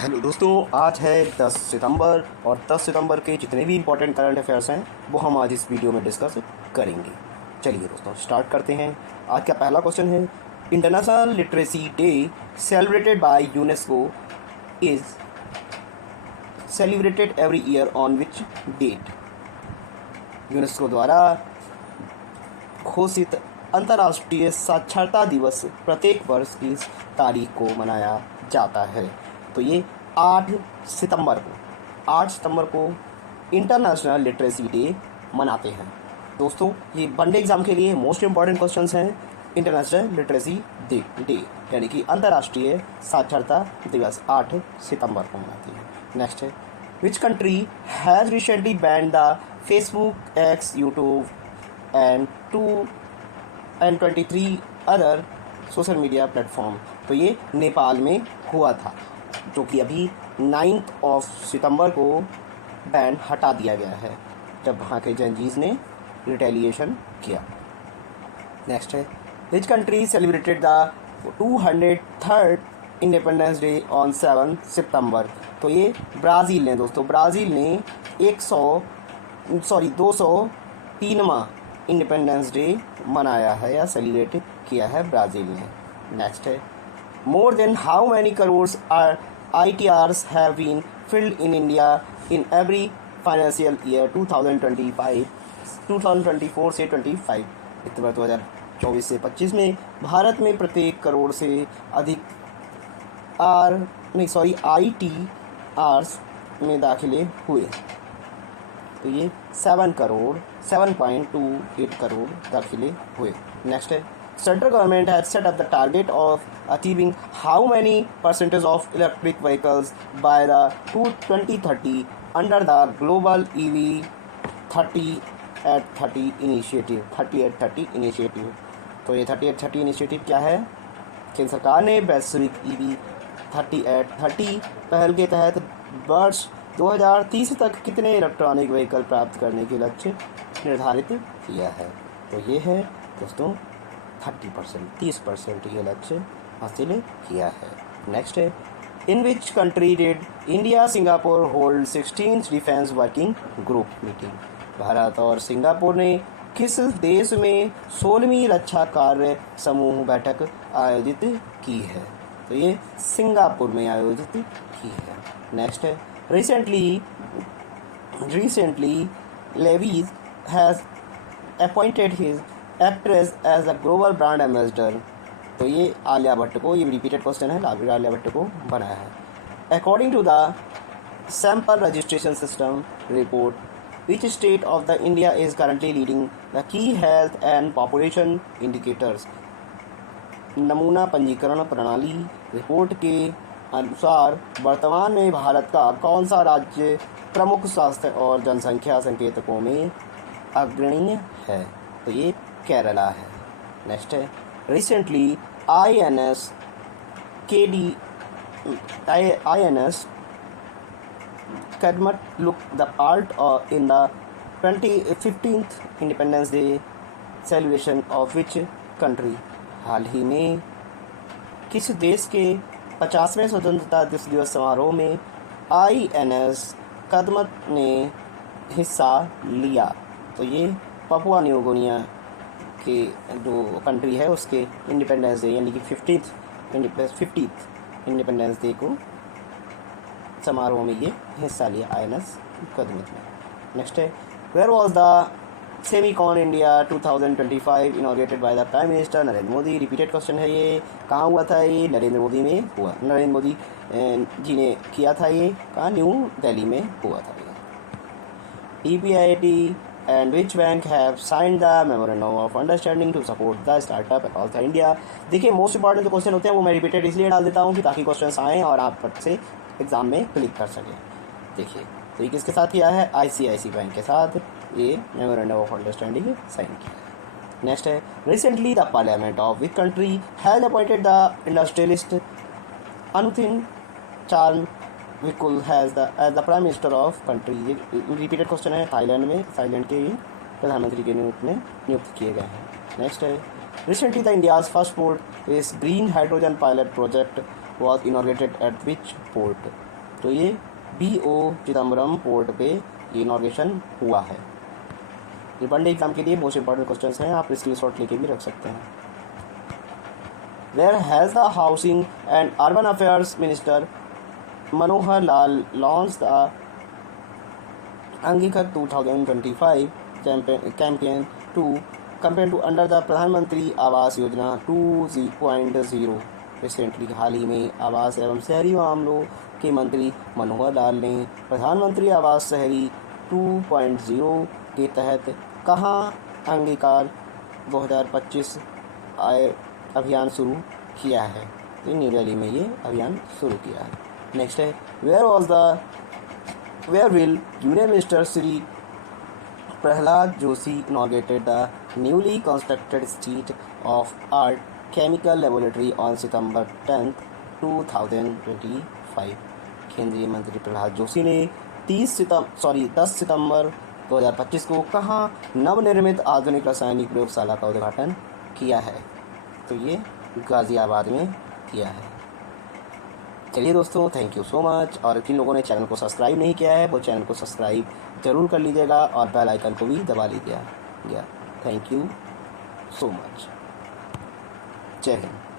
Hello दोस्तों, आज है 10 सितंबर और 10 सितंबर के जितने भी इम्पोर्टेंट करंट अफेयर्स हैं वो हम आज इस वीडियो में डिस्कस करेंगे। चलिए दोस्तों स्टार्ट करते हैं। आज का पहला क्वेश्चन है, international literacy day celebrated by UNESCO is celebrated every year on which date. UNESCO द्वारा घोषित अंतर्राष्ट्रीय साक्षरता दिवस प्रत्येक वर्ष की तारीख को मनाया जाता है। तो ये 8 सितंबर को इंटरनेशनल लिटरेसी डे मनाते हैं। दोस्तों ये वनडे एग्ज़ाम के लिए मोस्ट इम्पॉर्टेंट क्वेश्चंस हैं। इंटरनेशनल लिटरेसी डे यानी कि अंतर्राष्ट्रीय साक्षरता दिवस 8 सितंबर को मनाती है। नेक्स्ट है, विच country has recently band the Facebook, x, YouTube and 23 other social media platform. तो ये नेपाल में हुआ था, जो कि अभी 9 सितंबर को बैन हटा दिया गया है जब वहाँ के जंजीज ने रिटेलिएशन किया। नेक्स्ट है, which country celebrated the 203rd independence day on 7 सितंबर। तो ये ब्राज़ील ने दोस्तों, ब्राज़ील ने 203वां इंडिपेंडेंस डे मनाया है या सेलिब्रेट किया है ब्राज़ील ने। नेक्स्ट है, more than how many crores are ITRs have been filled in India in every financial year 2024 से 25। वित्त वर्ष 2024 से 25 में भारत में प्रत्येक करोड़ से अधिक ITRs में दाखिले हुए। तो ये 7.28 करोड़ दाखिले हुए। नेक्स्ट है, Central government has set up the target of achieving how many percentage of electric vehicles by the 2030 under the global EV 30 initiative। तो ये 30 इनिशिएटिव क्या है? केंद्र सरकार ने वैश्विक EV 30 पहल के तहत वर्ष 2030 तक कितने इलेक्ट्रॉनिक व्हीकल प्राप्त करने के लक्ष्य निर्धारित किया है। तो ये है दोस्तों 30% ये लक्ष्य हासिल किया है। नेक्स्ट है, in which country did India Singapore hold 16th defence working group meeting. Bharat और सिंगापुर ने किस देश में 16वीं रक्षा कार्य समूह बैठक आयोजित की है। तो ये सिंगापुर में आयोजित की है। नेक्स्ट है, recently Levi's has appointed his actress as a global brand ambassador. तो ये आलिया भट्ट को, ये रिपीटेड क्वेश्चन है, आलिया भट्ट को बनाया है। According to the sample registration system report, which state of the India is currently leading the key health and population indicators. नमूना पंजीकरण प्रणाली रिपोर्ट के अनुसार वर्तमान में भारत का कौन सा राज्य प्रमुख स्वास्थ्य और जनसंख्या संकेतकों में अग्रणी है। तो ये केरला है। नेक्स्ट है, recently INS Kadmat look the part in the 15th independence day celebration of which country. हाल ही में किस देश के 50वें स्वतंत्रता दिवस समारोह में INS कदमत ने हिस्सा लिया। तो ये पपुआ न्यू गिनिया के जो कंट्री है उसके इंडिपेंडेंस डे यानी कि 50th इंडिपेंडेंस डे को समारोह में ये हिस्सा लिया INS कदमत में। नेक्स्ट है, where was the Semicon India 2025 inaugurated by the prime minister Narendra Modi. Repeated question है, ये कहाँ हुआ था? ये नरेंद्र मोदी में हुआ, नरेंद्र मोदी जी ने किया था। ये कहाँ? न्यू दिल्ली में हुआ था। EPIT and which bank have signed the memorandum of understanding to support the startup across the India। देखिए मोस्ट इंपॉर्टेंट जो क्वेश्चन होते हैं वो मैं रिपीटेड इसलिए डाल देता हूँ कि ताकि क्वेश्चन आएँ और आप फट से एग्जाम में क्लिक कर सकें। देखिए तो ये किसके साथ किया है? ICICI बैंक के साथ ये मेमोरेंडम ऑफ अंडरस्टैंडिंग साइन किया है। नेक्स्ट है, recently the parliament of which country has appointed the industrialist Anutin Charnvirakul has as the prime minister of country. ये रिपीटेड क्वेश्चन है। थाईलैंड के प्रधानमंत्री के रूप में नियुक्त किए गए हैं। नेक्स्ट है, recently the India's first port is green hydrogen pilot project was inaugurated at which port। तो ये BO चिदम्बरम पोर्ट पे ये इनॉग्रेशन हुआ है। ये वनडे एग्जाम के लिए मोस्ट इंपॉर्टेंट क्वेश्चंस हैं, आप स्क्रीनशॉट लेके भी रख सकते हैं। Where has the Housing and Urban Affairs Minister Manohar Lal launched the Angikar 2025 campaign to under the Pradhan Mantri Awas Yojana 2.0। Recently हाल ही में आवास एवं शहरी मामलों के मंत्री मनोहर लाल ने प्रधानमंत्री आवास शहरी 2.0 के तहत कहाँ अंगीकार 2025 अभियान शुरू किया है। तो न्यू दिल्ली में ये अभियान शुरू किया है। नेक्स्ट है where will union minister Shri Pralhad Joshi inaugurated the newly constructed state of art chemical laboratory on September 10, 2025। केंद्रीय मंत्री प्रहलाद जोशी ने 10 सितंबर 2025 को कहाँ नवनिर्मित आधुनिक रासायनिक प्रयोगशाला का उद्घाटन किया है। तो ये गाज़ियाबाद में किया है। चलिए दोस्तों, थैंक यू सो मच। और जिन लोगों ने चैनल को सब्सक्राइब नहीं किया है वो चैनल को सब्सक्राइब ज़रूर कर लीजिएगा और बेल आइकन को भी दबा लीजिएगा। Thank you so much. जय हिंद।